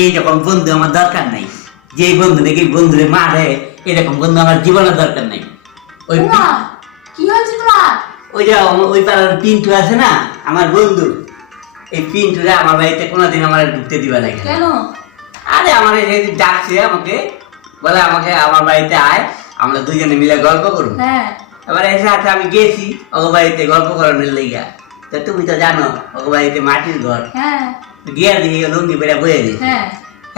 এইরকম বন্ধু আমার দরকার নাই। যে বন্ধু নাকি বন্ধুরে মারে, এরকম বন্ধু আমার জীবনে দরকার নাই। ওই কি হয়েছে তোমার? ওই যে ওই পাড়ার পিন্টু আছে না, আমার বন্ধু, এই পিন্টুরা আমার বাড়িতে কোনোদিন আমার ঢুকতে দিবা না। কেন? আরে আমার ডাকছে আমাকে, বলে আমাকে আমার বাড়িতে আয়, আমরা দুজনে মিলে গল্প করবো। হ্যাঁ। এবার এসে আছে, আমি গেছি ওকে বাড়িতে গল্প করানোর লেগা। তো তুমি তো জানো ওকে বাড়িতে মাটির ঘর। হ্যাঁ। গিয়ে দিই লুঙ্গি পেরে বয়ে দিই। হ্যাঁ।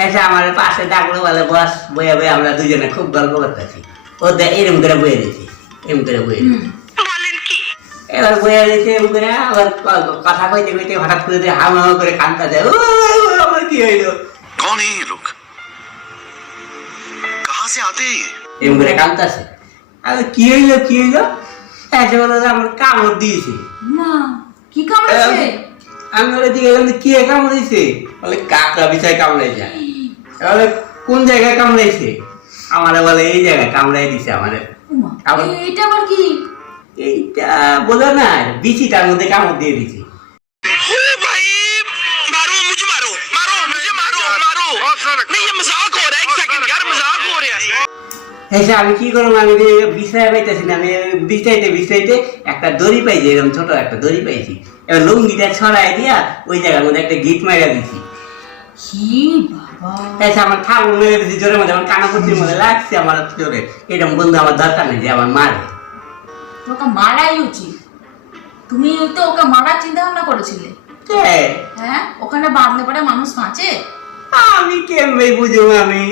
এসে আমার পাশে ডাকলো, বলে বস, বয়ে বয়ে আমরা দুজনে খুব গল্প করতেছি। ও এরম করে বয়ে দিয়েছি, এরম করে বয়ে দিয়েছি। এবার বয়ে দিয়েছে এরম করে, আবার কথা কইতে কইতে হঠাৎ করে হাউ হাউ করে কান্দা যায়। ও আমার কি হইলো? कौन है ये लोग? कहां से आते हैं? এরম করে কান্দতেছে। আর কি হইলো কি হইলো? এসে বলো যে আমার কামড় দিয়েছে। না, কি কামড়েছে? আমি বলে দিয়ে গেলাম যে কি কামড়েছে? বলে কাকড়া বিছায় কামড়াইছে। বলে কোন জায়গায় কামড়াইছে? আমারে বলে এই জায়গায় কামড়াই দিছে আমারে। এটা আবার কি? এইটা বলো না, বিচিটার মধ্যে কামড় দিয়ে দিছে। भाई मारो मुझे, मारो मारो मुझे, मारो मारो नहीं, ये मजाक हो रहा है। एक सेकंड यार, मजाक हो रहा है। এসে আমি কি করবো, আমি বিছায় পাইতেছি না, আমি বিছাইতে একটা দড়ি পাইছি, এরকম ছোট একটা দড়ি পাইছি। এবার লুঙ্গিটা ছড়াই দিয়া ওই জায়গার মধ্যে একটা গিট মারা দিছি। কি বাবা! এসে আমার ঠাকুর মেরে দিছি জোরের মধ্যে, আমার কানাপট্টির মধ্যে লাগছে আমার জোরে। এরকম বন্ধু আমার দরকার নেই যে আমার মারে। ওকে মারাই উচিত। তুমি তো ওকে মারার চিন্তা ভাবনা করেছিলে? হ্যাঁ, ওখানে বাঁধলে পরে মানুষ বাঁচে? আমি কেমন বুঝবো আমি?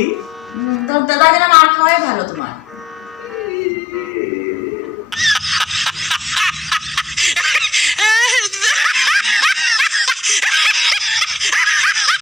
তো দাদা যেন মার খাওয়াই ভালো তোমার।